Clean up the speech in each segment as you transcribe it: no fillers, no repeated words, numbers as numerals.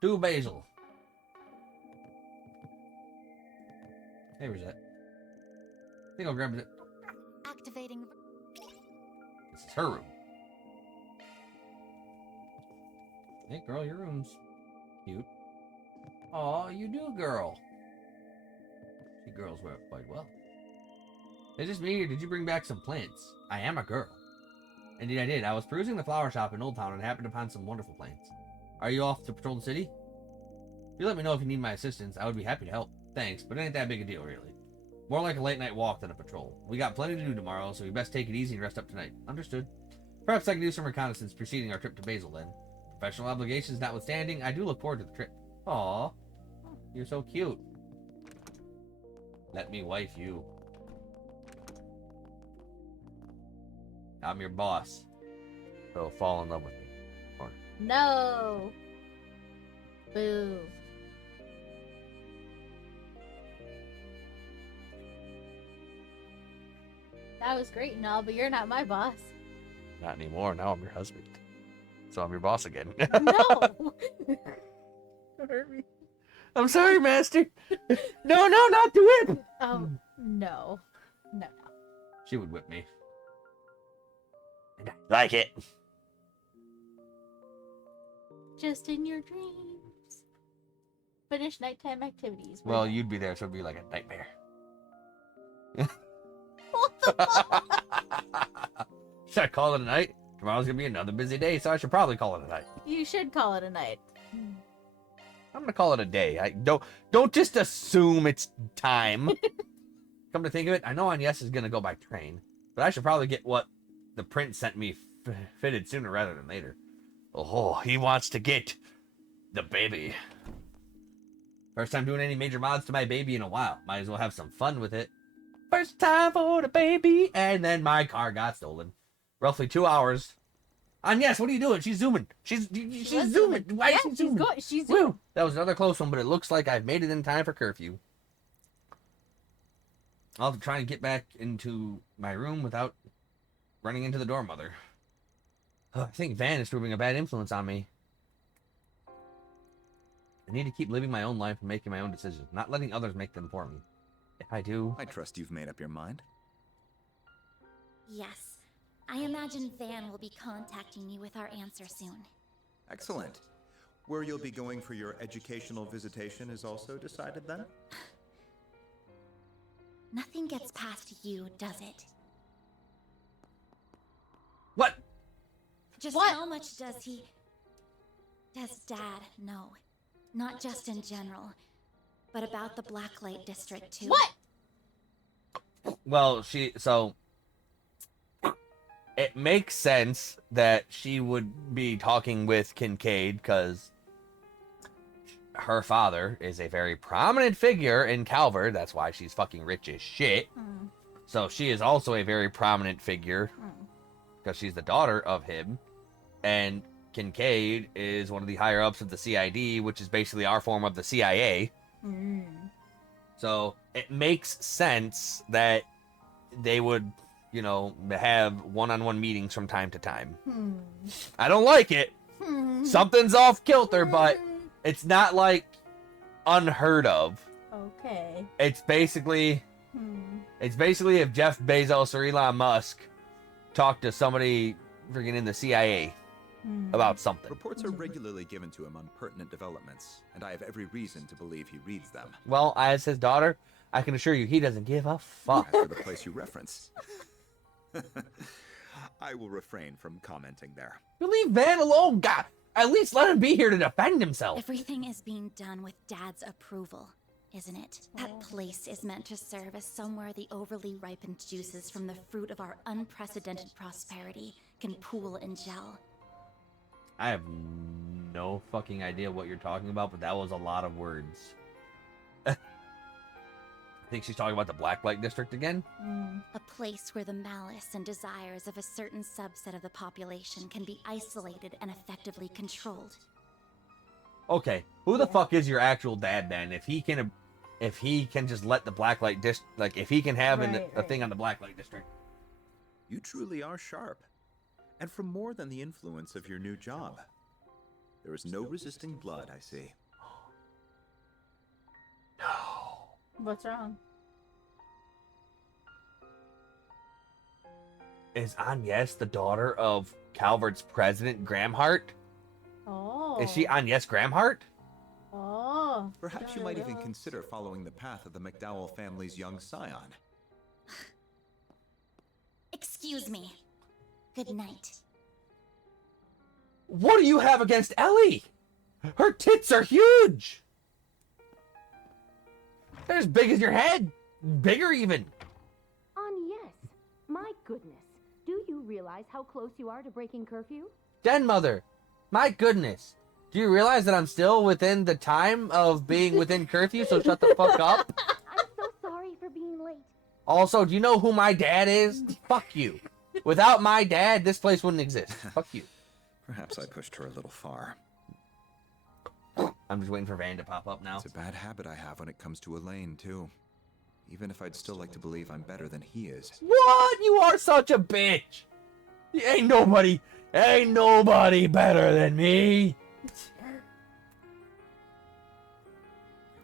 To Basil. Hey, where's that? I think I'll grab it. Activating. This is her room. Hey, girl, your room's cute. Aw, you do, girl. You girls wear it quite well. Is this me, or did you bring back some plants? I am a girl. Indeed, I did. I was perusing the flower shop in Old Town and happened upon some wonderful plants. Are you off to patrol the city? You let me know if you need my assistance. I would be happy to help. Thanks, but it ain't that big a deal, really. More like a late-night walk than a patrol. We got plenty to do tomorrow, so we best take it easy and rest up tonight. Understood. Perhaps I can do some reconnaissance preceding our trip to Basil, then. Professional obligations notwithstanding, I do look forward to the trip. Aw, you're so cute. Let me wife you. I'm your boss. So fall in love with me. Or... No. Boo. That was great and all, but you're not my boss. Not anymore. Now I'm your husband. So I'm your boss again. No. Don't hurt me. I'm sorry, master. No, not to whip. Oh, no. No. She would whip me. And I like it. Just in your dreams. Finish nighttime activities. Well, you'd be there, so it'd be like a nightmare. What the fuck? Should I call it a night? Tomorrow's gonna be another busy day, so I should probably call it a night. You should call it a night. I'm gonna call it a day. I don't just assume it's time. Come to think of it, I know Agnes is gonna go by train, but I should probably get what the prince sent me fitted sooner rather than later. Oh, he wants to get the baby. First time doing any major mods to my baby in a while. Might as well have some fun with it. First time for the baby, and then my car got stolen. Roughly 2 hours. Agnes, what are you doing? She's zooming. She's zooming. Why is she zooming? She's zooming. Woo! That was another close one, but it looks like I've made it in time for curfew. I'll have to try and get back into my room without running into the door mother. I think Van is proving a bad influence on me. I need to keep living my own life and making my own decisions, not letting others make them for me. If I do... I trust you've made up your mind. Yes. I imagine Van will be contacting you with our answer soon. Excellent. Where you'll be going for your educational visitation is also decided then? Nothing gets past you, does it? What? Just What? how much does Dad know? Not just in general, but about the Blacklight District too. What? Well, it makes sense that she would be talking with Kincaid because her father is a very prominent figure in Calvert. That's why she's fucking rich as shit. So she is also a very prominent figure because she's the daughter of him. And Kincaid is one of the higher ups of the CID, which is basically our form of the CIA. So it makes sense that they would, you know, have one-on-one meetings from time to time. I don't like it. Something's off kilter, but it's not like unheard of. Okay. It's basically if Jeff Bezos or Elon Musk talked to somebody freaking in the CIA about something. Reports are regularly given to him on pertinent developments, and I have every reason to believe he reads them. Well, as his daughter, I can assure you he doesn't give a fuck. As for the place you reference, I will refrain from commenting there. You leave Van alone, God. At least let him be here to defend himself. Everything is being done with Dad's approval, isn't it? That place is meant to serve as somewhere the overly ripened juices from the fruit of our unprecedented prosperity can pool and gel. I have no fucking idea what you're talking about, but that was a lot of words. I think she's talking about the Blacklight District again? A place where the malice and desires of a certain subset of the population can be isolated and effectively controlled. Okay, who the fuck is your actual dad then? If he can just let the Blacklight District, like if he can have a thing on the Blacklight District. You truly are sharp. And from more than the influence of your new job. There is no resisting blood, I see. No. What's wrong? Is Agnes the daughter of Calvert's president, Gramhart? Oh. Is she Agnes Gramhart? Oh. Perhaps you might even consider following the path of the McDowell family's young scion. Excuse me. Good night. What do you have against Ellie? Her tits are huge. They're as big as your head. Bigger even. Yes. My goodness. Do you realize how close you are to breaking curfew? Den mother, my goodness. Do you realize that I'm still within the time of being within curfew, so shut the fuck up? I'm so sorry for being late. Also, do you know who my dad is? Fuck you. Without my dad, this place wouldn't exist. Fuck you. Perhaps I pushed her a little far. I'm just waiting for Van to pop up now. It's a bad habit I have when it comes to Elaine, too. Even if I'd still like to believe I'm better than he is. What? You are such a bitch. Ain't nobody better than me.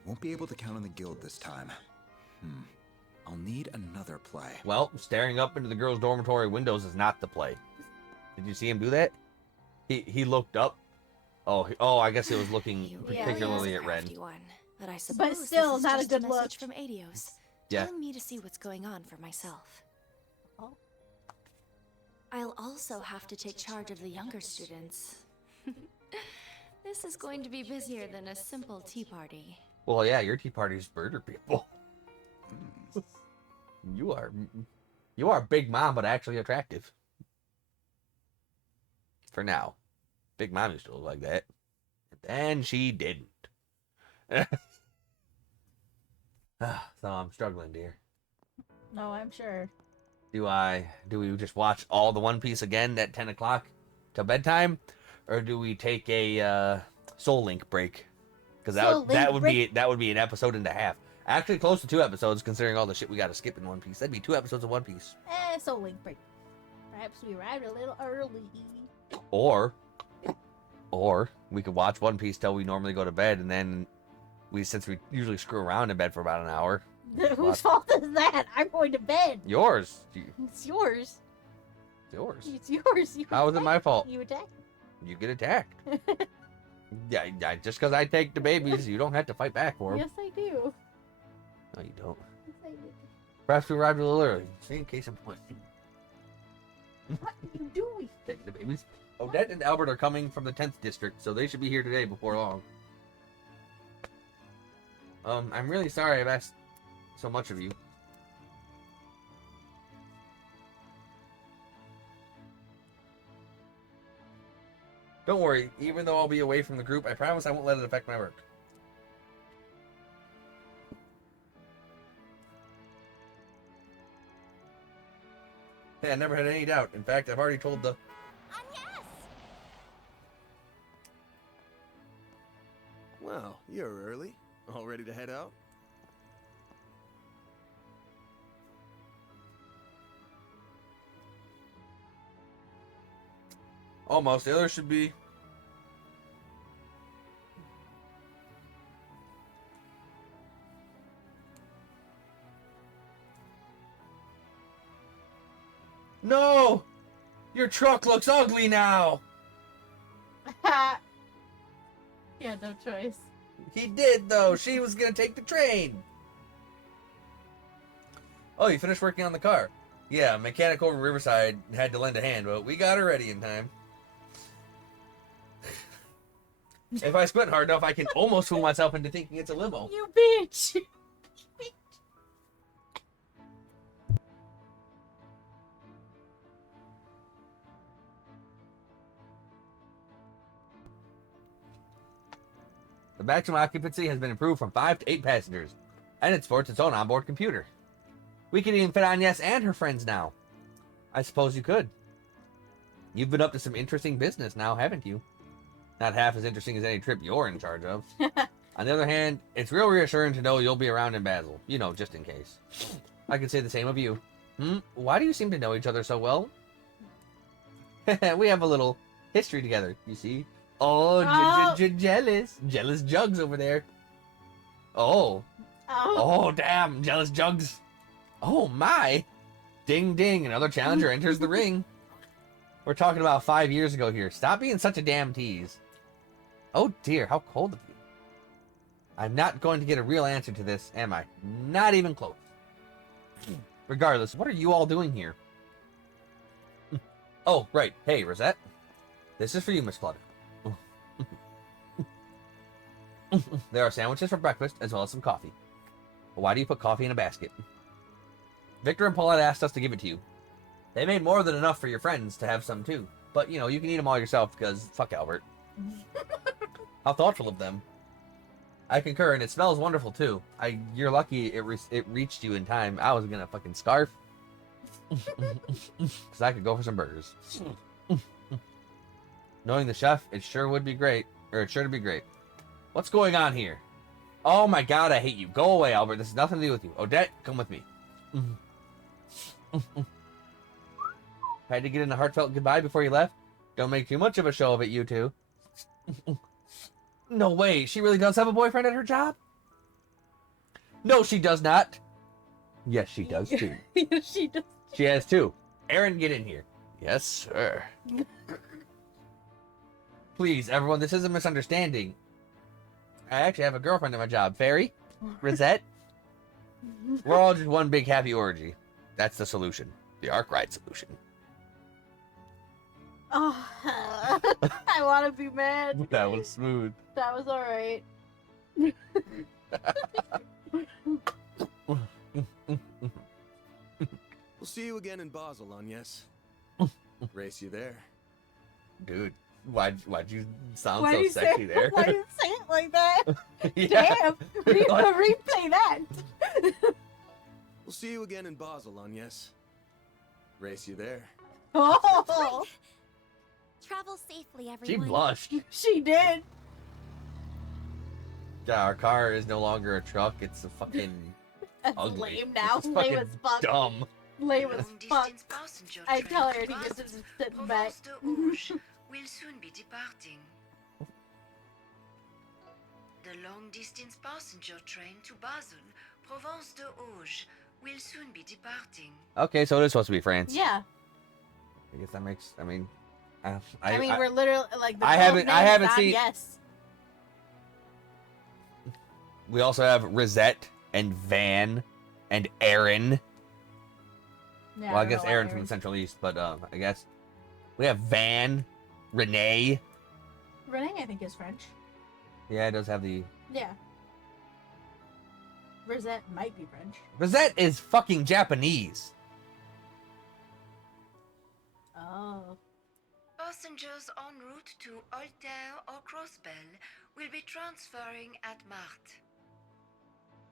Won't be able to count on the guild this time. I'll need another play. Well, staring up into the girls' dormitory windows is not the play. Did you see him do that? He looked up. Oh, I guess he was looking particularly at Ren. But I suppose still, this is not a just good message look. from Adios, Yeah. telling me to see what's going on for myself. Oh. I'll also have to take charge of the younger students. This is going to be busier than a simple tea party. Well, yeah, your tea parties murder people. You are Big Mom, but actually attractive. For now. Big Mom used to look like that. And then she didn't. So I'm struggling, dear. No, I'm sure. Do we just watch all the One Piece again at 10 o'clock till bedtime? Or do we take a Soul Link break? Because that would be an episode and a half. Actually, close to 2 episodes, considering all the shit we got to skip in One Piece. That'd be 2 episodes of One Piece. So link break. Perhaps we arrived a little early. Or we could watch One Piece till we normally go to bed, and then since we usually screw around in bed for about an hour. Whose fault is that? I'm going to bed. Yours. It's yours. Yours. It's yours. You How is it my fault? You attacked. You get attacked. Yeah, just because I take the babies, you don't have to fight back for them. Yes, I do. No, you don't. Yes, I do. Perhaps we arrived a little early. See, in case I'm point. What are you doing? Take the babies. Odette and Albert are coming from the 10th district, so they should be here today before long. I'm really sorry I've asked so much of you. Don't worry, even though I'll be away from the group, I promise I won't let it affect my work. Hey, I never had any doubt. In fact, I've already told the... Well, you're early. All ready to head out? Almost. The others should be... No! Your truck looks ugly now! Yeah, no choice. He did, though. She was gonna take the train. Oh, you finished working on the car? Yeah, mechanic over Riverside had to lend a hand, but we got her ready in time. If I squint hard enough, I can almost fool myself into thinking it's a limo. You bitch! The maximum occupancy has been improved from 5 to 8 passengers, and it sports its own onboard computer. We can even fit Agnes and her friends now. I suppose you could. You've been up to some interesting business now, haven't you? Not half as interesting as any trip you're in charge of. On the other hand, it's real reassuring to know you'll be around in Basel. You know, just in case. I could say the same of you. Why do you seem to know each other so well? We have a little history together, you see. Oh, Oh. jealous. Jealous Jugs over there. Oh. Oh, damn. Jealous Jugs. Oh, my. Ding, ding. Another challenger enters the ring. We're talking about 5 years ago here. Stop being such a damn tease. Oh, dear. How cold of you. I'm not going to get a real answer to this, am I? Not even close. Regardless, what are you all doing here? Oh, right. Hey, Rosette. This is for you, Miss Flutter. There are sandwiches for breakfast, as well as some coffee. Why do you put coffee in a basket? Victor and Paulette asked us to give it to you. They made more than enough for your friends to have some, too. But, you know, you can eat them all yourself, because fuck Albert. How thoughtful of them. I concur, and it smells wonderful, too. You're lucky it reached you in time. I was gonna fucking scarf. Because I could go for some burgers. Knowing the chef, it sure would be great. Or it's sure to be great. What's going on here? Oh my god, I hate you. Go away, Albert. This has nothing to do with you. Odette, come with me. Had to get in a heartfelt goodbye before you left? Don't make too much of a show of it, you two. No way. She really does have a boyfriend at her job? No, she does not. Yes, she does too. Yes, she does. She has two. Aaron, get in here. Yes, sir. Please, everyone, this is a misunderstanding. I actually have a girlfriend at my job. Fairy? Rosette? We're all just one big happy orgy. That's the solution. The Arkwright solution. Oh, I want to be mad. That was smooth. That was alright. We'll see you again in Basel, Agnes. Race you there. Dude, why'd you sound Why so do you sexy say, there? Why do you say it like that? Yeah. Damn! Replay that. We'll see you again in Basel, Agnes. Race you there. Oh, Travel safely, She everyone. blushed. she did. Yeah, our car is no longer a truck. It's a fucking That's ugly. lame now. It's Lame fucking as fuck. dumb. Lame as fuck. I tell her to get this sitting back. will soon be departing. The long-distance passenger train to Basel, Provence de Auge, will soon be departing. Okay, so it is supposed to be France. Yeah. I guess that makes. I mean, I mean, we're literally like. The I girl's haven't- name I is haven't not seen- Yes. We also have Rosette and Van and Aaron. Yeah, Well, I don't guess know why Aaron from the Central East, but I guess we have Van, Renee. Renee, I think, is French. Yeah, it does have the. Yeah. Rosette might be French. Rosette is fucking Japanese. Oh. Passengers en route to Altair or Crossbell will be transferring at Marthe.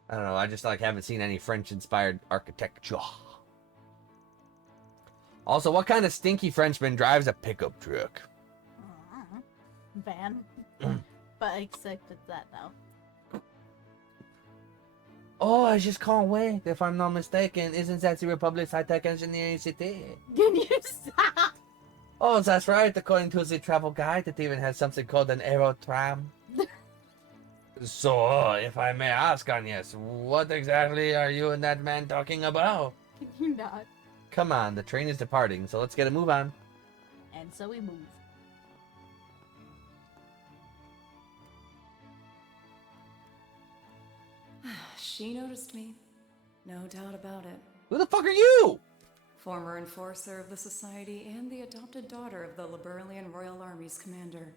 I don't know. I just haven't seen any French-inspired architecture. Also, what kind of stinky Frenchman drives a pickup truck? Van. But I accepted that now. Oh, I just can't wait. If I'm not mistaken, isn't that the Republic's high-tech engineering city? Can you stop? Oh, that's right. According to the travel guide, it even has something called an aerotram. So, if I may ask, Agnes, what exactly are you and that man talking about? Can you not? Come on, the train is departing, so let's get a move on. And so we move. She noticed me. No doubt about it. Who the fuck are you? Former enforcer of the Society and the adopted daughter of the Liberalian Royal Army's commander.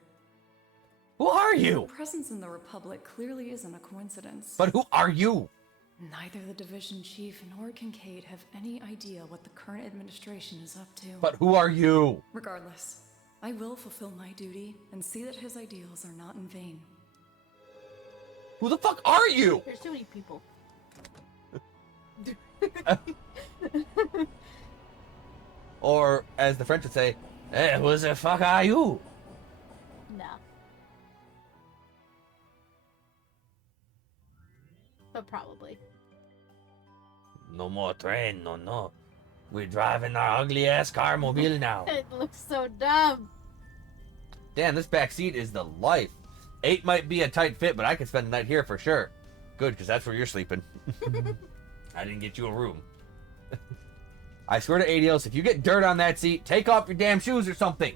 Who are Her you? presence in the Republic clearly isn't a coincidence. But who are you? Neither the division chief nor Kincaid have any idea what the current administration is up to. But who are you? Regardless, I will fulfill my duty and see that his ideals are not in vain. Who the fuck are you? There's too many people. Or, as the French would say, hey, who the fuck are you? No. But probably. No more train, no. We're driving our ugly ass car mobile now. It looks so dumb. Damn, this back seat is the life. 8 might be a tight fit, but I can spend the night here for sure. Good, because that's where you're sleeping. I didn't get you a room. I swear to Adios, if you get dirt on that seat, take off your damn shoes or something.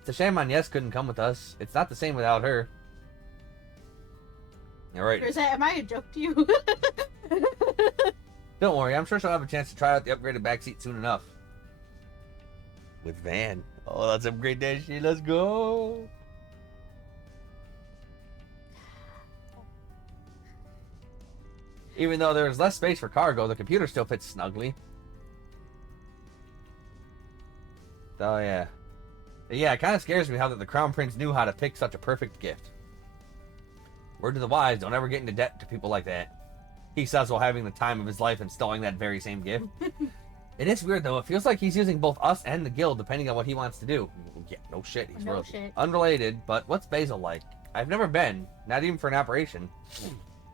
It's a shame Agnes couldn't come with us. It's not the same without her. Alright. Am I a joke to you? Don't worry, I'm sure she'll have a chance to try out the upgraded back seat soon enough. With Van. Oh, let's upgrade that shit. Let's go. Even though there's less space for cargo, the computer still fits snugly. Oh, yeah. Yeah, it kind of scares me how that the Crown Prince knew how to pick such a perfect gift. Word to the wise, don't ever get into debt to people like that. He says while having the time of his life installing that very same gift. It is weird, though. It feels like he's using both us and the guild, depending on what he wants to do. Yeah, no shit. He's No shit. Unrelated, but what's Basil like? I've never been. Not even for an operation.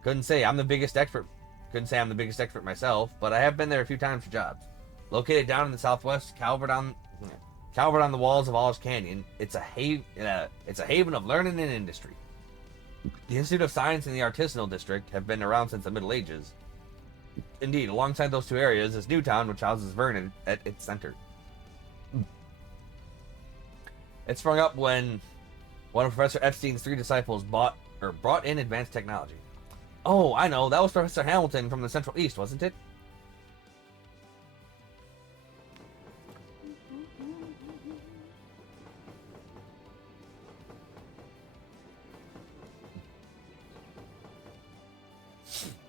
Couldn't say I'm the biggest expert. Couldn't say I'm the biggest expert myself, but I have been there a few times for jobs. Located down in the southwest, Calvert on the walls of All's Canyon, it's a haven of learning and industry. The Institute of Science and the Artisanal District have been around since the Middle Ages. Indeed, alongside those two areas is Newtown, which houses Vernon at its center. It sprung up when one of Professor Epstein's 3 disciples brought in advanced technology. Oh, I know, that was Professor Hamilton from the Central East, wasn't it?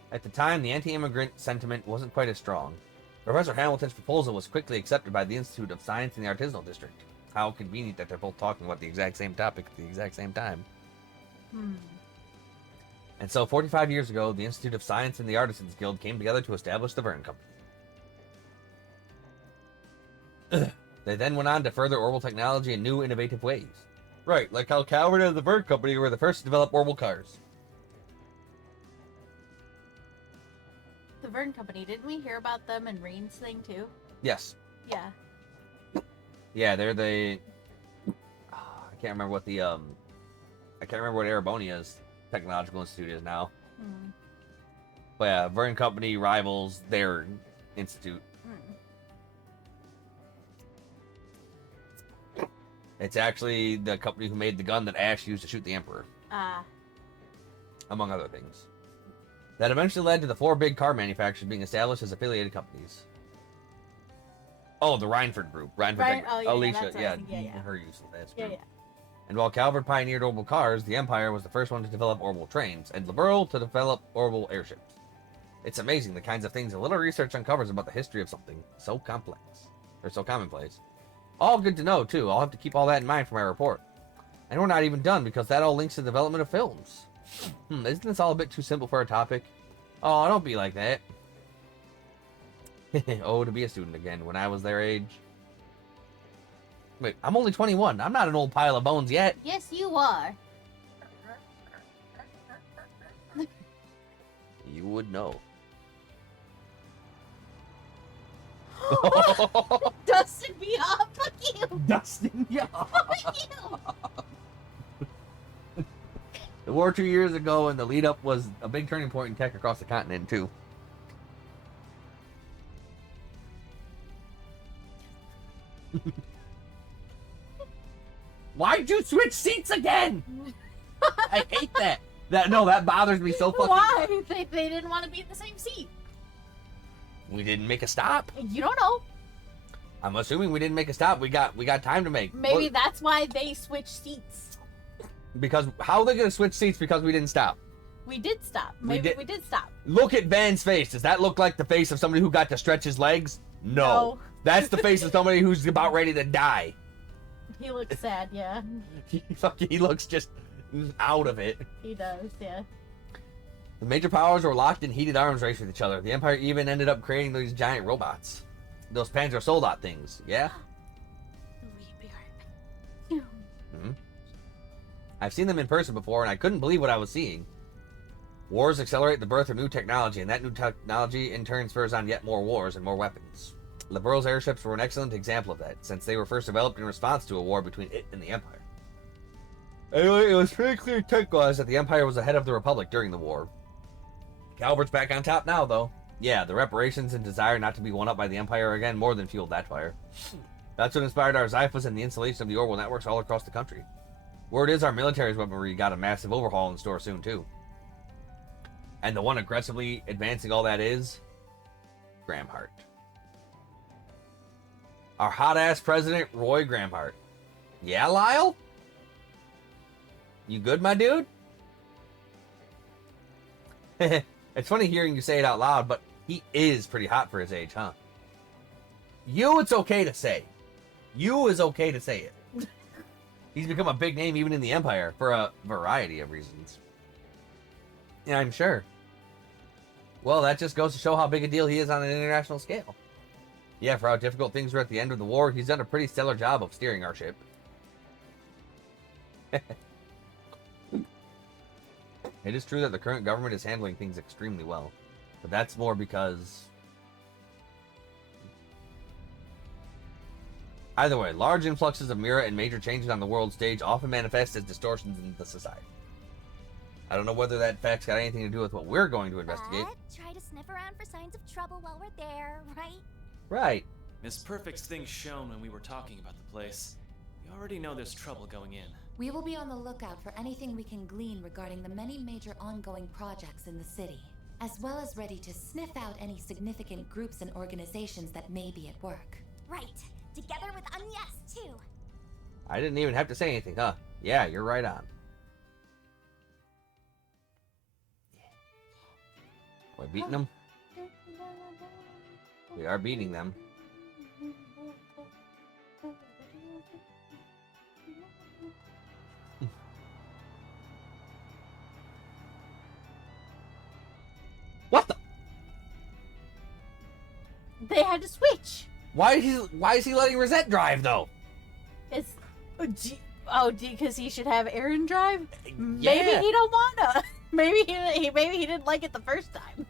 At the time, the anti-immigrant sentiment wasn't quite as strong. Professor Hamilton's proposal was quickly accepted by the Institute of Science and the Artisanal District. How convenient that they're both talking about the exact same topic at the exact same time. And so, 45 years ago, the Institute of Science and the Artisans Guild came together to establish the Vern Company. They then went on to further orbital technology in new, innovative ways. Right, like how Calvert and the Vern Company were the first to develop orbital cars. The Vern Company, didn't we hear about them in Reen's thing too? Yes. Yeah. Yeah, they're the... I can't remember what the, I can't remember what Erebonia's technological institute is now. But yeah, Vern Company rivals their institute. It's actually the company who made the gun that Ash used to shoot the Emperor. Among other things. That eventually led to the 4 big car manufacturers being established as affiliated companies. Oh, the Reinford Group. Alicia, her use of that. Yeah. And while Calvert pioneered orbital cars, the Empire was the first one to develop orbital trains, and Liberal to develop orbital airships. It's amazing the kinds of things a little research uncovers about the history of something so complex, or so commonplace. All good to know, too. I'll have to keep all that in mind for my report. And we're not even done, because that all links to the development of films. Isn't this all a bit too simple for a topic? Oh, don't be like that. Oh, to be a student again, when I was their age. Wait, I'm only 21. I'm not an old pile of bones yet. Yes, you are. You would know. Dusted me off. Fuck you. Dusting you off. Fuck you. The war 2 years ago and the lead up was a big turning point in tech across the continent, too. Why'd you switch seats again? I hate that. That bothers me so fucking. Why? They didn't want to be in the same seat. We didn't make a stop. You don't know. I'm assuming we didn't make a stop. We got time to make. Maybe that's why they switched seats. Because how are they gonna switch seats because we didn't stop? We did stop. Maybe we did stop. Look at Van's face. Does that look like the face of somebody who got to stretch his legs? No. That's the face of somebody who's about ready to die. He looks sad, yeah. He looks just out of it. He does, yeah. The major powers were locked in heated arms race with each other. The Empire even ended up creating these giant robots. Those Panzer Soldat things, yeah? I've seen them in person before, and I couldn't believe what I was seeing. Wars accelerate the birth of new technology, and that new technology in turn spurs on yet more wars and more weapons. Liberal's airships were an excellent example of that, since they were first developed in response to a war between it and the Empire. Anyway, it was pretty clear tech-wise that the Empire was ahead of the Republic during the war. Calvert's back on top now, though. Yeah, the reparations and desire not to be one up by the Empire again more than fueled that fire. That's what inspired our Xiphas and the installation of the orbital networks all across the country. Word is our military's weaponry got a massive overhaul in store soon, too. And the one aggressively advancing all that is... Gramhart. Our hot-ass president, Roy Gramhart. Yeah, Lyle? You good, my dude? It's funny hearing you say it out loud, but he is pretty hot for his age, huh? You, it's okay to say. You is okay to say it. He's become a big name even in the Empire for a variety of reasons. Yeah, I'm sure. Well, that just goes to show how big a deal he is on an international scale. Yeah, for how difficult things were at the end of the war, he's done a pretty stellar job of steering our ship. It is true that the current government is handling things extremely well, but that's more because... Either way, large influxes of Mira and major changes on the world stage often manifest as distortions in the society. I don't know whether that fact's got anything to do with what we're going to investigate. But try to sniff around for signs of trouble while we're there, right? Right. Miss Perfect's things shown when we were talking about the place. We already know there's trouble going in. We will be on the lookout for anything we can glean regarding the many major ongoing projects in the city, as well as ready to sniff out any significant groups and organizations that may be at work. Right. Together with Agnes, too. I didn't even have to say anything, huh? Yeah, you're right on. We're beating them. We are beating them. What the? They had to switch. Why is he letting Rosette drive though? It's because he should have Aaron drive. Yeah. Maybe he don't wanna. Maybe he didn't like it the first time.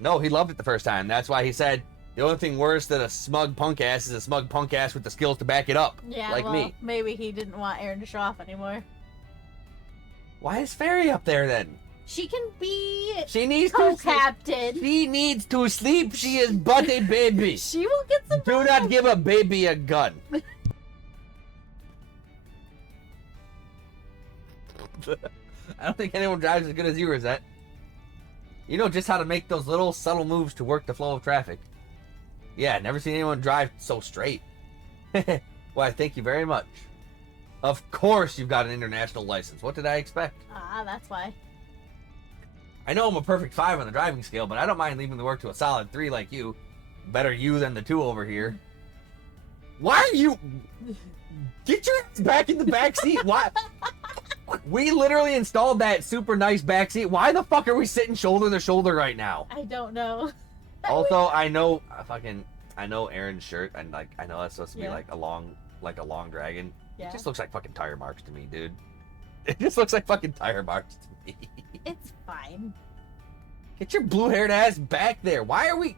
No, he loved it the first time. That's why he said the only thing worse than a smug punk ass is a smug punk ass with the skills to back it up. Yeah, like well, me. Maybe he didn't want Aaron to show off anymore. Why is Fairy up there then? She can be She needs co-captain. She needs to sleep. She is but a baby. She will get some. Do not give a baby a gun. I don't think anyone drives as good as you, Rosette. You know just how to make those little subtle moves to work the flow of traffic. Yeah, never seen anyone drive so straight. Why, thank you very much. Of course you've got an international license. What did I expect? Ah, that's why. I know I'm a perfect 5 on the driving scale, but I don't mind leaving the work to a solid 3 like you. Better you than the 2 over here. Why are you... Get your ass back in the back seat. Why? We literally installed that super nice back seat. Why the fuck are we sitting shoulder to shoulder right now? I don't know. Also, I know Aaron's shirt, and like I know that's supposed to be like a long dragon. Yeah. It just looks like fucking tire marks to me, dude. It just looks like fucking tire marks to me. It's fine. Get your blue-haired ass back there. Why are we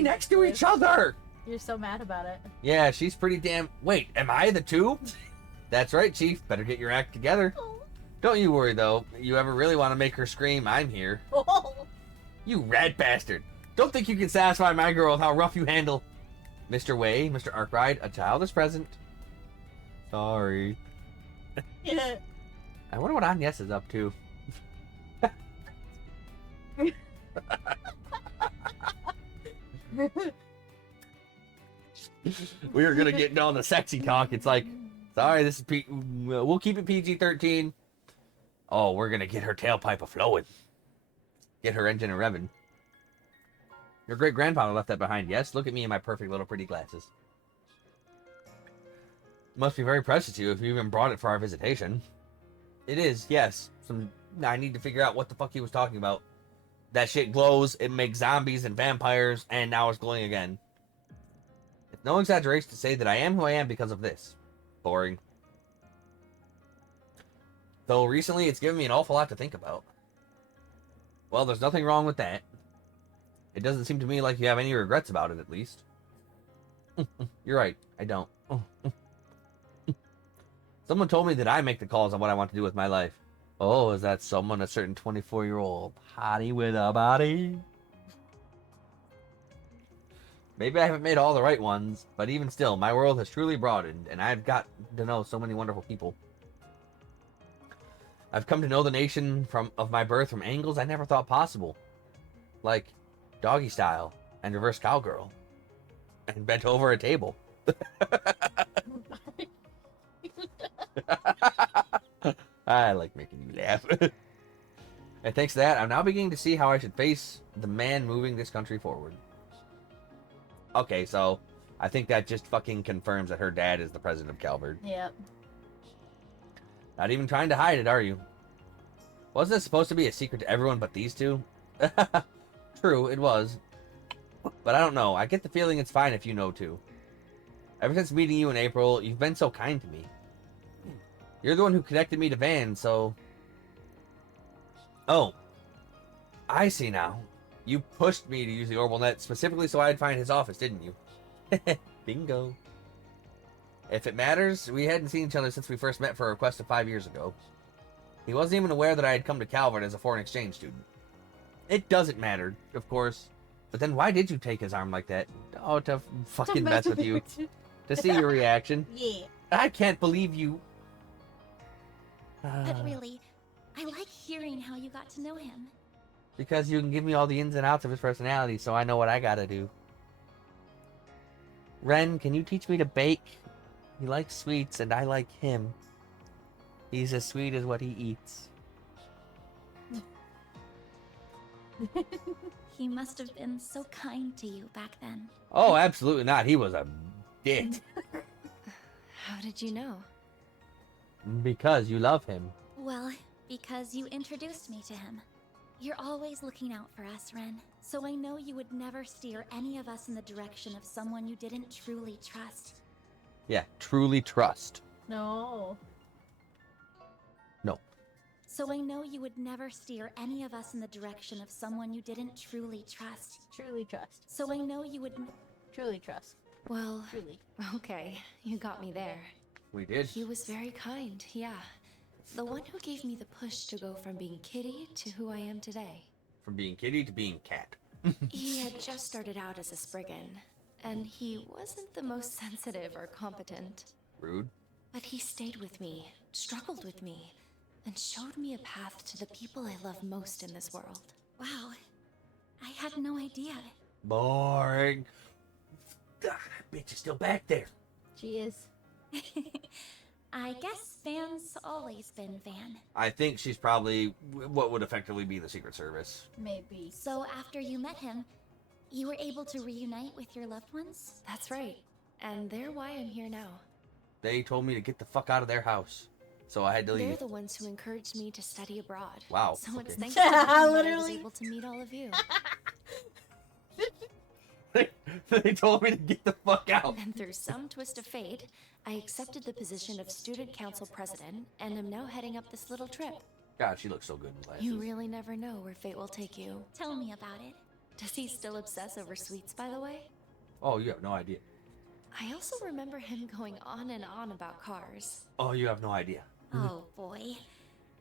next to each other? You're so mad about it. Yeah, she's pretty damn... Wait, am I the 2? That's right, Chief. Better get your act together. Oh. Don't you worry, though. You ever really want to make her scream, I'm here. Oh. You rat bastard. Don't think you can satisfy my girl with how rough you handle. Mr. Way, Mr. Arkwright, a child is present. Sorry. Yeah. I wonder what Agnes is up to. We were gonna get into all the sexy talk. It's like, sorry, this is we'll keep it PG-13. Oh, we're gonna get her tailpipe a-flowing. Get her engine a-revving. Your great-grandfather left that behind, yes? Look at me in my perfect little pretty glasses. Must be very precious to you if you even brought it for our visitation. It is, yes. I need to figure out what the fuck he was talking about. That shit glows, it makes zombies and vampires, and now it's glowing again. It's no exaggeration to say that I am who I am because of this. Boring. Though recently it's given me an awful lot to think about. Well, there's nothing wrong with that. It doesn't seem to me like you have any regrets about it, at least. You're right, I don't. Someone told me that I make the calls on what I want to do with my life. Oh, is that someone, a certain 24-year-old hottie with a body? Maybe I haven't made all the right ones, but even still, my world has truly broadened, and I've got to know so many wonderful people. I've come to know the nation of my birth from angles I never thought possible. Like doggy style, and reverse cowgirl, and bent over a table. I like making you laugh. And thanks to that, I'm now beginning to see how I should face the man moving this country forward. Okay, so I think that just fucking confirms that her dad is the president of Calvard. Yep. Not even trying to hide it, are you? Wasn't it supposed to be a secret to everyone but these two? True, it was. But I don't know. I get the feeling it's fine if you know too. Ever since meeting you in April, you've been so kind to me. You're the one who connected me to Van, so... Oh. I see now. You pushed me to use the orbital net specifically so I'd find his office, didn't you? Bingo. If it matters, we hadn't seen each other since we first met for a request of 5 years ago. He wasn't even aware that I had come to Calvert as a foreign exchange student. It doesn't matter, of course. But then why did you take his arm like that? Oh, to fucking mess with you. To see your reaction. Yeah. I can't believe you... But really, I like hearing how you got to know him. Because you can give me all the ins and outs of his personality, so I know what I gotta do. Ren, can you teach me to bake? He likes sweets, and I like him. He's as sweet as what he eats. He must have been so kind to you back then. Oh, absolutely not. He was a dick. How did you know? Because you love him. Well, because you introduced me to him. You're always looking out for us, Ren. So I know you would never steer any of us in the direction of someone you didn't truly trust. Yeah, truly trust. No. No. So I know you would never steer any of us in the direction of someone you didn't truly trust. Truly trust. So I know you would... Truly trust. Well, Truly. okay, you got me there. We did. He was very kind, yeah. The one who gave me the push to go from being Kitty to who I am today. From being kitty to being cat. He had just started out as a Spriggan, and he wasn't the most sensitive or competent. Rude. But he stayed with me, struggled with me, and showed me a path to the people I love most in this world. Wow. I had no idea. Boring. That bitch is still back there. She is. I guess Van's always been Van. I think she's probably what would effectively be the Secret Service. Maybe. So after you met him, you were able to reunite with your loved ones? That's right. And they're why I'm here now. They told me to get the fuck out of their house. So I had to leave. They're the ones who encouraged me to study abroad. Wow. So it's okay. thanks to them that I was Literally. able to meet all of you. They told me to get the fuck out. And through some twist of fate, I accepted the position of student council president and am now heading up this little trip. God, she looks so good in glasses. You really never know where fate will take you. Tell me about it. Does he still obsess over sweets, by the way? Oh, you have no idea. I also remember him going on and on about cars. Oh, you have no idea. Oh boy.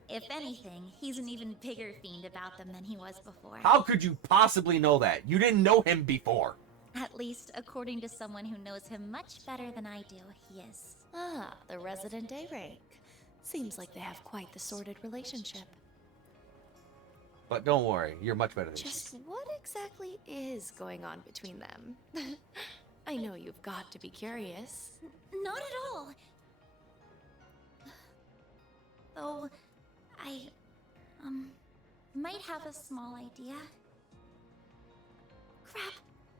If anything, he's an even bigger fiend about them than he was before. How could you possibly know that? You didn't know him before. At least, according to someone who knows him much better than I do, he is. Ah, the resident Daybreak. Seems like they have quite the sordid relationship. But don't worry, you're much better than Just what exactly is going on between them? I know you've got to be curious. Not at all. Though, I, might have a small idea. Crap.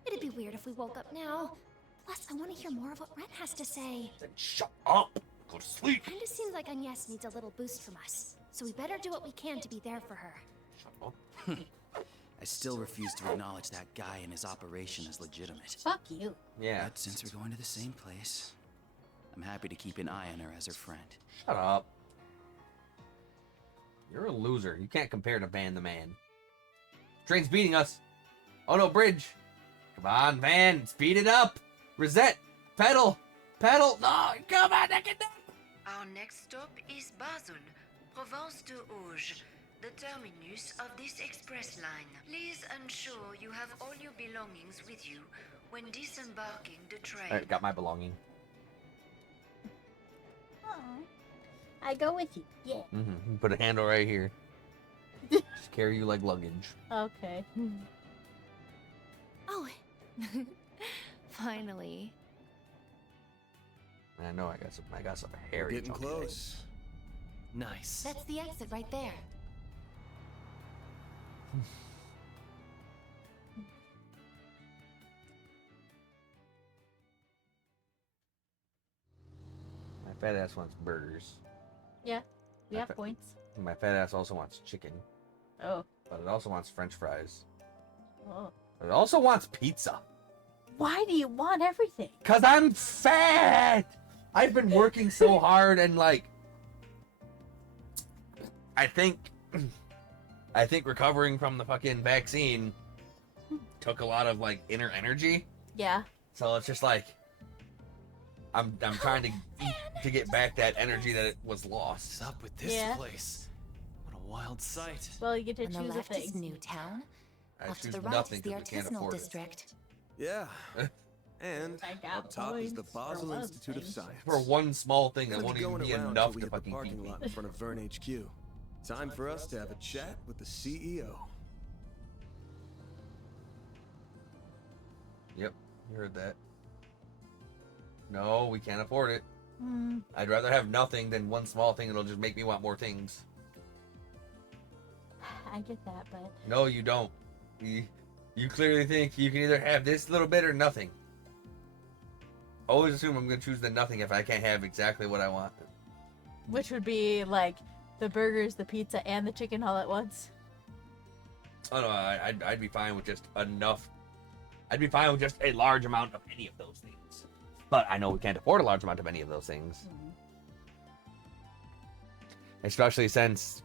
It'd be weird if we woke up now. Plus, I want to hear more of what Ren has to say. Then shut up. Go to sleep. Kinda seems like Agnes needs a little boost from us, so we better do what we can to be there for her. Shut up. I still refuse to acknowledge that guy and his operation as legitimate. Fuck you. Yeah. But since we're going to the same place, I'm happy to keep an eye on her as her friend. Shut up. You're a loser. You can't compare to Van the Man. Train's beating us. Oh no, bridge. Come on, Van, speed it up. Reset, pedal. No, come on, I can do it. Our next stop is Basel, Provence de Auge, the terminus of this express line. Please ensure you have all your belongings with you when disembarking the train. All right, got my belonging. Aw. I go with you. Yeah. Put a handle right here. Just carry you like luggage. Okay. Oh, finally. I know I got some hairy. Getting chunky close. legs. Nice. That's the exit right there. My fat ass wants burgers. Yeah. We have Okay. points. My fat ass also wants chicken, Oh. but it also wants French fries. Oh. It also wants pizza. Why do you want everything? Cause I'm fat. I've been working so hard and like, I think recovering from the fucking vaccine took a lot of like inner energy. Yeah. So it's just like I'm trying to eat to get back that energy that it was lost. What's up with this Yeah. place? What a wild sight. Well, you get to On the choose a left is thing. Newtown. I Off to choose the right nothing is the 'cause we can't artisanal afford it. district. Yeah. And I got up top is the points for Basel one Institute of thing. Science. For one small thing that Gonna won't even going be around enough till we to hit the fucking parking feed me. lot in front of Vern HQ. Time for us to have a chat with the CEO. Yep, you heard that. No, we can't afford it. Hmm. I'd rather have nothing than one small thing that'll just make me want more things. I get that, but No, you don't. You clearly think you can either have this little bit or nothing. Always assume I'm going to choose the nothing if I can't have exactly what I want. which would be like the burgers, the pizza, and the chicken all at once. Oh no, I'd be fine with just enough. I'd be fine with just a large amount of any of those things. But I know we can't afford a large amount of any of those things. Especially since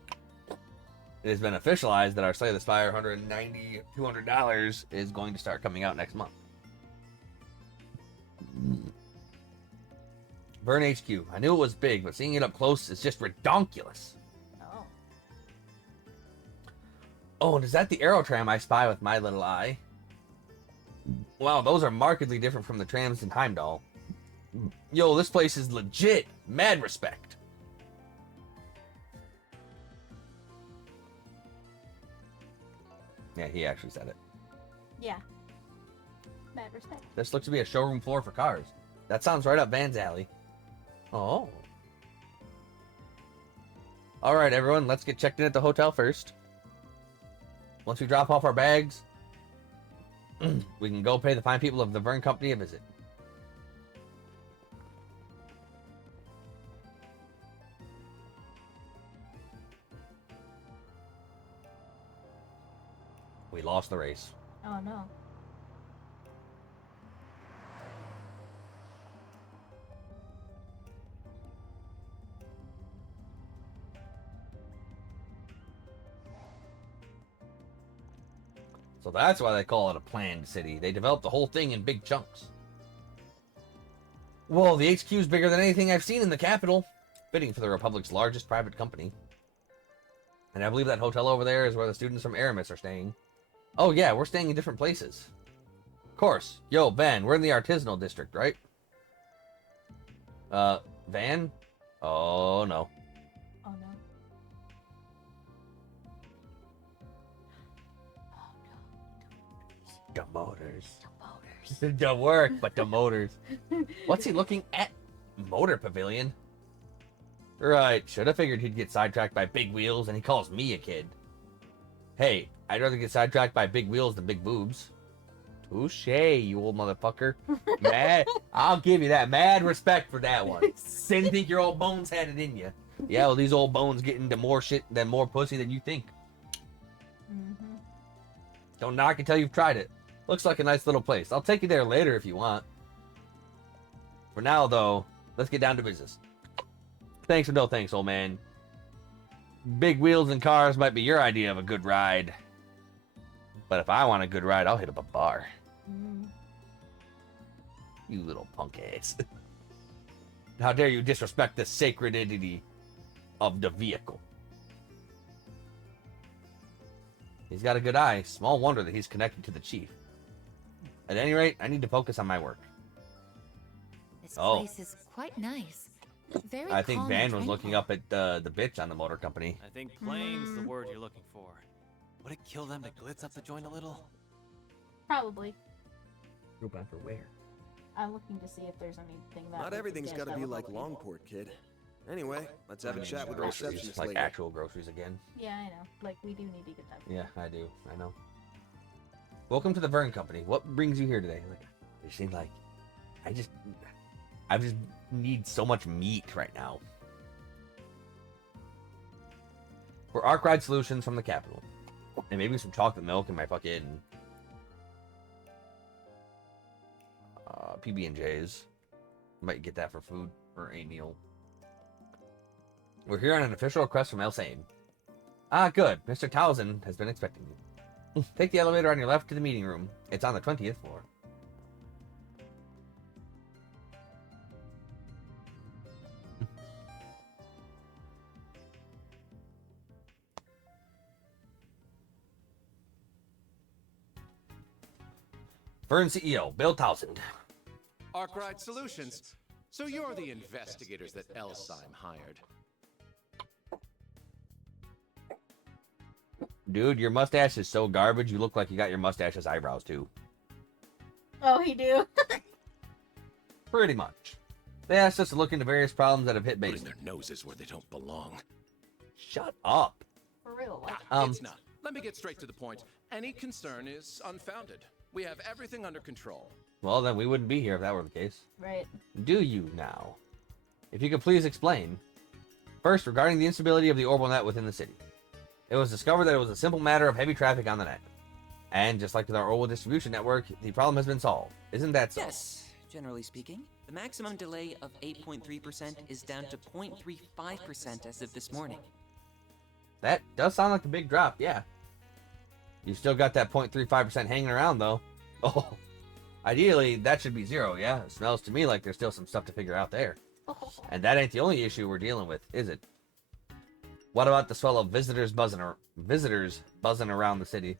it has been officialized that our Slay the Spire $190-$200 is going to start coming out next month. Vern HQ. I knew it was big, but seeing it up close is just redonkulous. Oh. Oh, and is that the Aerotram I spy with my little eye? Wow, those are markedly different from the trams in Heimdall. Yo, this place is legit. Mad respect. Yeah, he actually said it. Yeah. Mad respect. This looks to be a showroom floor for cars. That sounds right up Van's alley. Oh. Alright, everyone, let's get checked in at the hotel first. Once we drop off our bags, we can go pay the fine people of the Vern Company a visit. We lost the race. Oh no. So that's why they call it a planned city. They developed the whole thing in big chunks. Well, the HQ is bigger than anything I've seen in the capital, fitting for the Republic's largest private company. And I believe that hotel over there is where the students from Aramis are staying. Oh yeah, we're staying in different places. Of course. Yo, Ben, we're in the artisanal district, right? Van? Oh no. Oh no. The motors. The work, but the motors. What's he looking at? Motor pavilion? Right, should have figured he'd get sidetracked by big wheels, and he calls me a kid. Hey, I'd rather get sidetracked by big wheels than big boobs. Touche, you old motherfucker. Mad, I'll give you that. Mad respect for that one. Didn't think your old bones had it in you. Yeah, well, these old bones get into more shit than more pussy than you think. Mm-hmm. Don't knock until you've tried it. Looks like a nice little place. I'll take you there later if you want. For now, though, let's get down to business. Thanks or no thanks, old man. Big wheels and cars might be your idea of a good ride. But if I want a good ride, I'll hit up a bar. Mm. You little punk ass. How dare you disrespect the sacred entity of the vehicle? He's got a good eye. Small wonder that he's connected to the chief. At any rate, I need to focus on my work. This place is quite nice. Very I think calm Van and was looking tranquil. up at the bitch on the motor company. I think plain's the word you're looking for. Would it kill them to glitz up the joint a little? Probably. Group on for where? I'm looking to see if there's anything that. Not everything's got to be like Longport, kid. Anyway, let's have a chat with the Groceries, receptionist like lady. actual groceries again. Yeah, I know. Like, we do need to get that. Yeah, I do. I know. Welcome to the Vern Company. What brings you here today? Like, it seems like I just need so much meat right now. We're Arc Ride Solutions from the capital, and maybe some chocolate milk in my fucking PB&J's. Might get that for food or a meal. We're here on an official request from El Sane. Ah, good. Mr. Towson has been expecting you. Take the elevator on your left to the meeting room. It's on the 20th floor. Vern CEO, Bill Towson. Arkwright Solutions. So you're the investigators that Elsheim hired. Dude, your mustache is so garbage, you look like you got your mustache as eyebrows, too. Oh, he do? Pretty much. They asked us to look into various problems that have hit base. Putting their noses where they don't belong. Shut up. For real, like. It's not. Let me get straight to the point. Any concern is unfounded. We have everything under control. Well, then we wouldn't be here if that were the case. Right. Do you now? If you could please explain. First, regarding the instability of the orbital net within the city. It was discovered that it was a simple matter of heavy traffic on the net. And just like with our orbital distribution network, the problem has been solved. Isn't that so? Yes, generally speaking. The maximum delay of 8.3% is down to 0.35% as of this morning. That does sound like a big drop, yeah. You've still got that 0.35% hanging around, though. Oh, ideally, that should be zero, yeah? It smells to me like there's still some stuff to figure out there. And that ain't the only issue we're dealing with, is it? What about the swell of visitors buzzing around the city?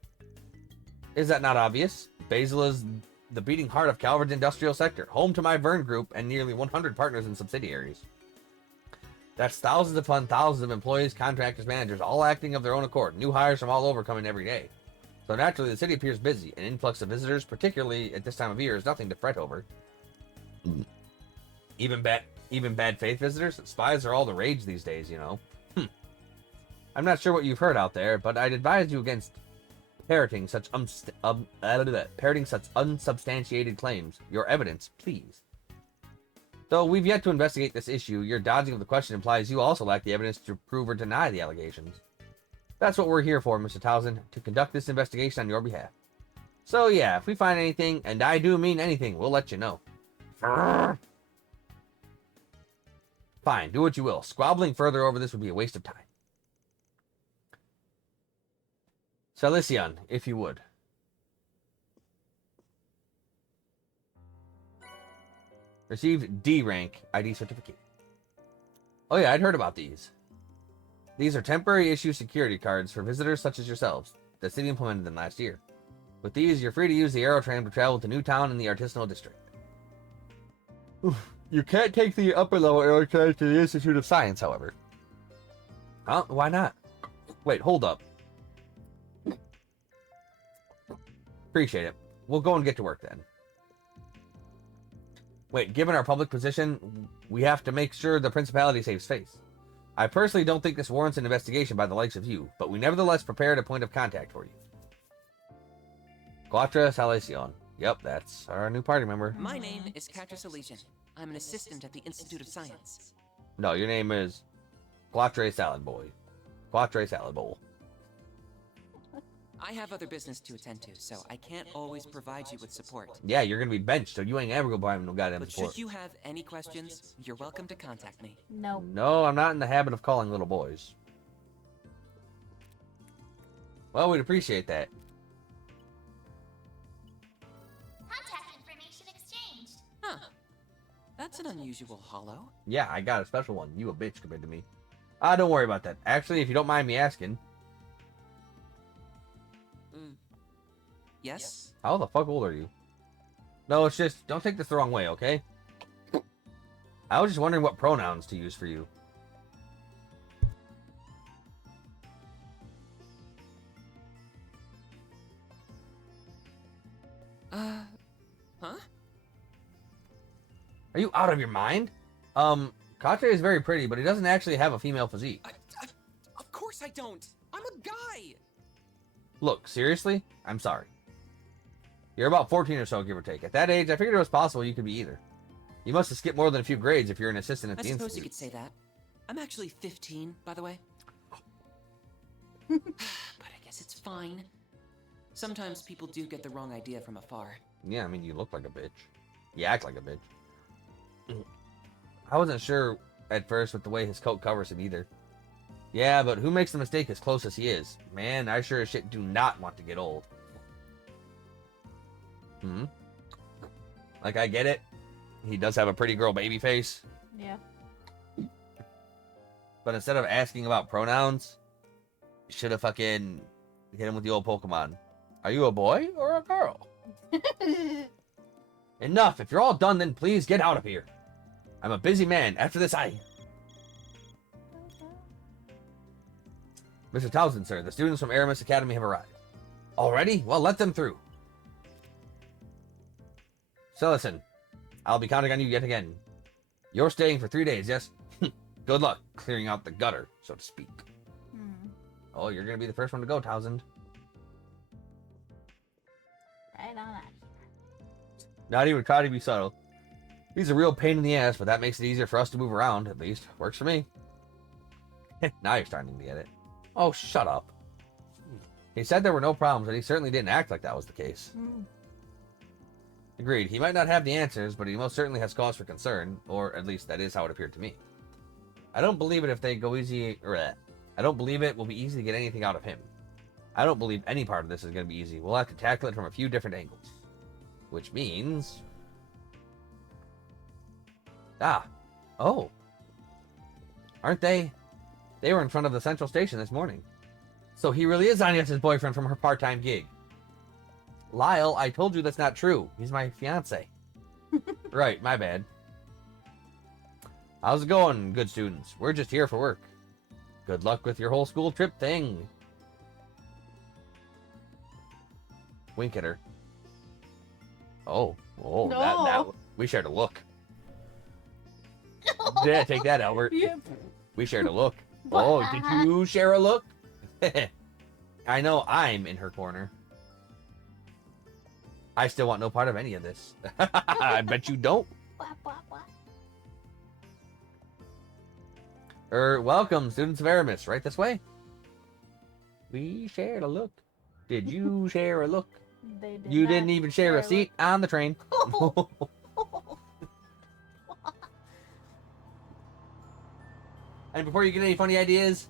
Is that not obvious? Basel is the beating heart of Calvard's industrial sector, home to my Vern Group and nearly 100 partners and subsidiaries. That's thousands upon thousands of employees, contractors, managers, all acting of their own accord. New hires from all over coming every day. So naturally, the city appears busy. An influx of visitors, particularly at this time of year, is nothing to fret over. Even bad faith visitors? Spies are all the rage these days, you know. I'm not sure what you've heard out there, but I'd advise you against parroting such unsubstantiated claims. Your evidence, please. Though we've yet to investigate this issue, your dodging of the question implies you also lack the evidence to prove or deny the allegations. That's what we're here for, Mr. Towson, to conduct this investigation on your behalf. So yeah, if we find anything, and I do mean anything, we'll let you know. Fine, do what you will. Squabbling further over this would be a waste of time. Salicion, if you would. Received D rank ID certificate. Oh yeah, I'd heard about these. These are temporary issue security cards for visitors such as yourselves. The city implemented them last year. With these, you're free to use the Aerotram to travel to Newtown in the Artisanal District. You can't take the upper level Aerotram to the Institute of Science, however. Huh? Why not? Wait, hold up. Appreciate it. We'll go and get to work then. Wait, given our public position, we have to make sure the Principality saves face. I personally don't think this warrants an investigation by the likes of you, but we nevertheless prepared a point of contact for you. Quatra Salicion. Yep, that's our new party member. My name is Quatra Salicion. I'm an assistant at the Institute of Science. No, your name is Quatre Salad Boy. Quatre Salad Bowl. I have other business to attend to, so I can't always provide you with support. Yeah, you're gonna be benched, so you ain't ever gonna buy him no goddamn But support. should you have any questions, you're welcome to contact me. No. No, I'm not in the habit of calling little boys. Well, we'd appreciate that. That's an unusual hollow. Yeah, I got a special one. You a bitch compared to me. Don't worry about that. Actually, if you don't mind me asking. Yes? How the fuck old are you? No, it's just, don't take this the wrong way, okay? I was just wondering what pronouns to use for you. Huh? Are you out of your mind? Katre is very pretty, but he doesn't actually have a female physique. Of course I don't. I'm a guy. Look, seriously? I'm sorry. You're about 14 or so, give or take. At that age, I figured it was possible you could be either. You must have skipped more than a few grades if you're an assistant at I the suppose institute. you could say that. I'm actually 15, by the way. But I guess it's fine. Sometimes people do get the wrong idea from afar. Yeah, I mean, you look like a bitch. You act like a bitch. I wasn't sure at first with the way his coat covers him either. Yeah, but who makes the mistake as close as he is? Man, I sure as shit do not want to get old. Like, I get it. He does have a pretty girl baby face. Yeah. But instead of asking about pronouns, you should have fucking hit him with the old Pokemon. Are you a boy or a girl? Enough. If you're all done, then please get out of here. I'm a busy man. After this, Mr. Townsend, sir, the students from Aramis Academy have arrived. Already? Well, let them through. So listen, I'll be counting on you yet again. You're staying for 3 days, yes? Good luck clearing out the gutter, so to speak. Oh, you're going to be the first one to go, Townsend. Right on that. Not even trying to be subtle. He's a real pain in the ass, but that makes it easier for us to move around, at least. Works for me. Now you're starting to get it. Oh, shut up. He said there were no problems, and he certainly didn't act like that was the case. Agreed. He might not have the answers, but he most certainly has cause for concern, or at least that is how it appeared to me. I don't believe it if they go easy, I don't believe it will be easy to get anything out of him. I don't believe any part of this is going to be easy. We'll have to tackle it from a few different angles. Which means... Oh. Aren't they? They were in front of the central station this morning. So he really is Agnes' boyfriend from her part-time gig. Lyle, I told you that's not true. He's my fiance. Right, my bad. How's it going, good students? We're just here for work. Good luck with your whole school trip thing. Wink at her. Oh, No. that we shared a look. Yeah, take that, Albert. Yep. We shared a look. What? Oh, did you share a look? I know I'm in her corner. I still want no part of any of this. I bet you don't. Welcome, students of Aramis. Right this way. We shared a look. Did you share a look? They did You not didn't even share a seat on the train. And before you get any funny ideas,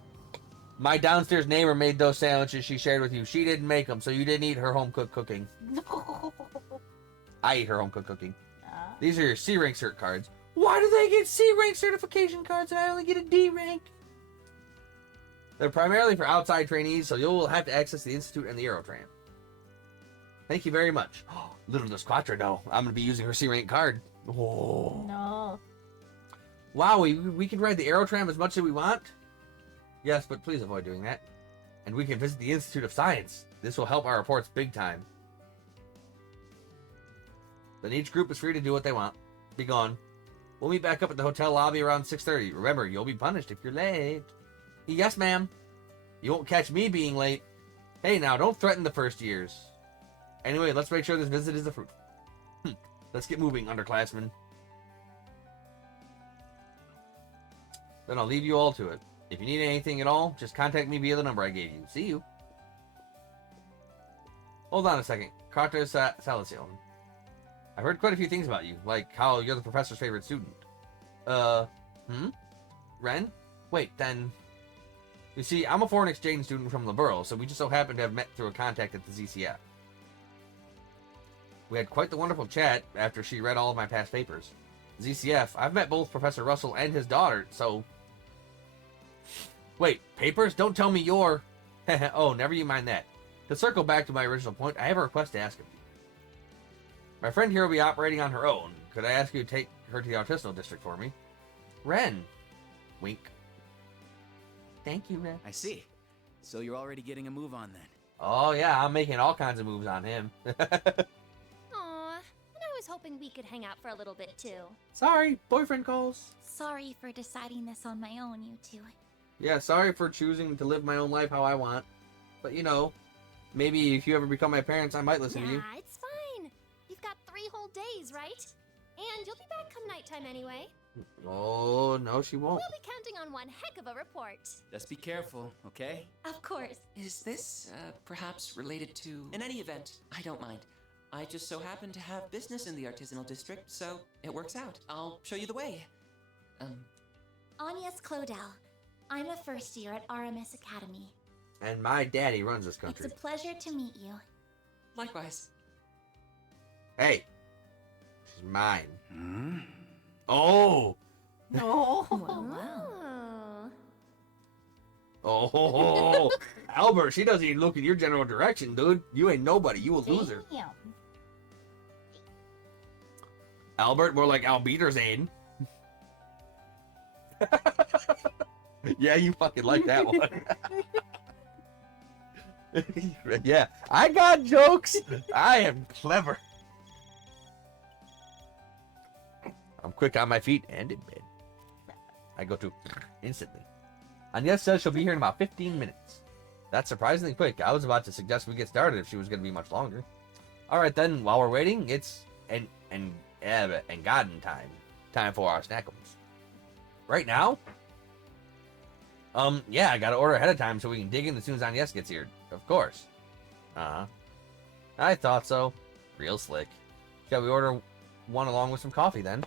my downstairs neighbor made those sandwiches she shared with you. She didn't make them, so you didn't eat her home-cooked cooking. No. I ate her home-cooked cooking. These are your C-rank cert cards. Why do they get C-rank certification cards and I only get a D-rank? They're primarily for outside trainees, so you'll have to access the Institute and the Aerotram. Thank you very much. Oh, little does Quattro know, I'm going to be using her C-rank card. Oh. No. Wow, we can ride the Aerotram as much as we want? Yes, but please avoid doing that. And we can visit the Institute of Science. This will help our reports big time. Then each group is free to do what they want. Be gone. We'll meet back up at the hotel lobby around 6:30. Remember, you'll be punished if you're late. Yes, ma'am. You won't catch me being late. Hey, now, don't threaten the first years. Anyway, let's make sure this visit is a fruit. Let's get moving, underclassmen. Then I'll leave you all to it. If you need anything at all, just contact me via the number I gave you. See you. Hold on a second. Carter Salicion. I've heard quite a few things about you, like how you're the professor's favorite student. Ren? Wait, then... You see, I'm a foreign exchange student from the borough, so we just so happen to have met through a contact at the ZCF. We had quite the wonderful chat after she read all of my past papers. ZCF. I've met both Professor Russell and his daughter, so... Wait, papers? Don't tell me you're... Oh, never you mind that. To circle back to my original point, I have a request to ask of you. My friend here will be operating on her own. Could I ask you to take her to the artisanal district for me? Ren. Wink. Thank you, Ren. I see. So you're already getting a move on then. Oh, yeah, I'm making all kinds of moves on him. Aw, and I was hoping we could hang out for a little bit too. Sorry, boyfriend calls. Sorry for deciding this on my own, you two. Yeah, sorry for choosing to live my own life how I want. But, you know, maybe if you ever become my parents, I might listen to you. Yeah, it's fine. You've got 3 whole days, right? And you'll be back come nighttime anyway. Oh, no, she won't. We'll be counting on one heck of a report. Just be careful, okay? Of course. Is this, perhaps related to... In any event, I don't mind. I just so happen to have business in the artisanal district, so it works out. I'll show you the way. Agnes Clodell. I'm a first year at Aramis Academy. And my daddy runs this country. It's a pleasure to meet you. Likewise. Hey, she's mine. Oh! Oh. Wow. Oh, Albert, she doesn't even look in your general direction, dude. You ain't nobody. You a loser. Damn. Albert, more like Albeter's Yeah, you fucking like that one. Yeah, I got jokes. I am clever. I'm quick on my feet and in bed. I go to instantly. Agnes says she'll be here in about 15 minutes. That's surprisingly quick. I was about to suggest we get started if she was going to be much longer. All right, then, while we're waiting, it's and garden time. Time for our snackums. Right now? Yeah, I gotta order ahead of time so we can dig in as soon as Agnes gets here. Of course. Uh-huh. I thought so. Real slick. Shall we order one along with some coffee, then?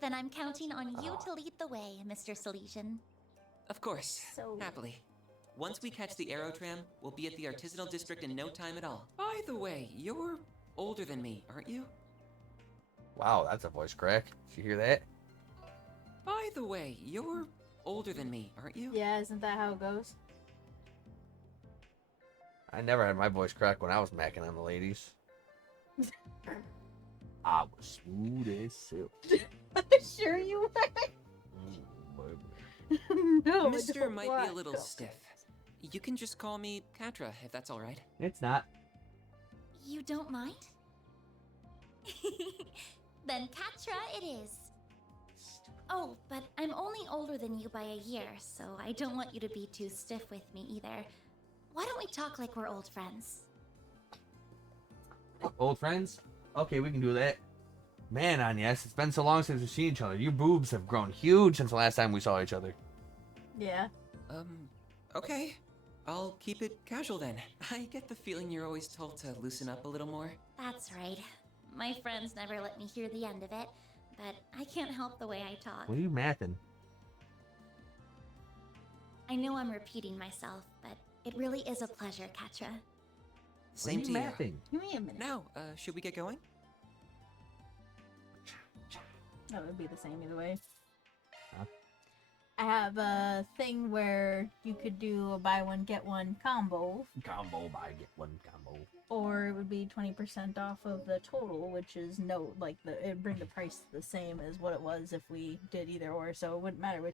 Then I'm counting on you to lead the way, Mr. Salesian. Of course. Happily. Once we catch the Aero Tram, we'll be at the artisanal district in no time at all. By the way, you're older than me, aren't you? Wow, that's a voice crack. Did you hear that? By the way, you're older than me, aren't you? Yeah, isn't that how it goes? I never had my voice crack when I was macking on the ladies. I was smooth as silk. Sure you were. No, Mister might be a little stiff. You can just call me Katra, if that's all right. It's not. You don't mind? Then Katra it is. Oh, but I'm only older than you by a year, so I don't want you to be too stiff with me either. Why don't we talk like we're old friends? Old friends? Okay, we can do that. Man, Agnes, it's been so long since we've seen each other. Your boobs have grown huge since the last time we saw each other. Yeah. Okay. I'll keep it casual then. I get the feeling you're always told to loosen up a little more. That's right. My friends never let me hear the end of it, but I can't help the way I talk. What are you mathing? I know I'm repeating myself, but it really is a pleasure, Katra. Same to you. Mathing? Give me a minute. Now, should we get going? That would be the same either way. Huh? I have a thing where you could do a buy one get one combo. Combo, buy get one combo. Or it would be 20% off of the total, which is it'd bring the price the same as what it was if we did either or, so it wouldn't matter which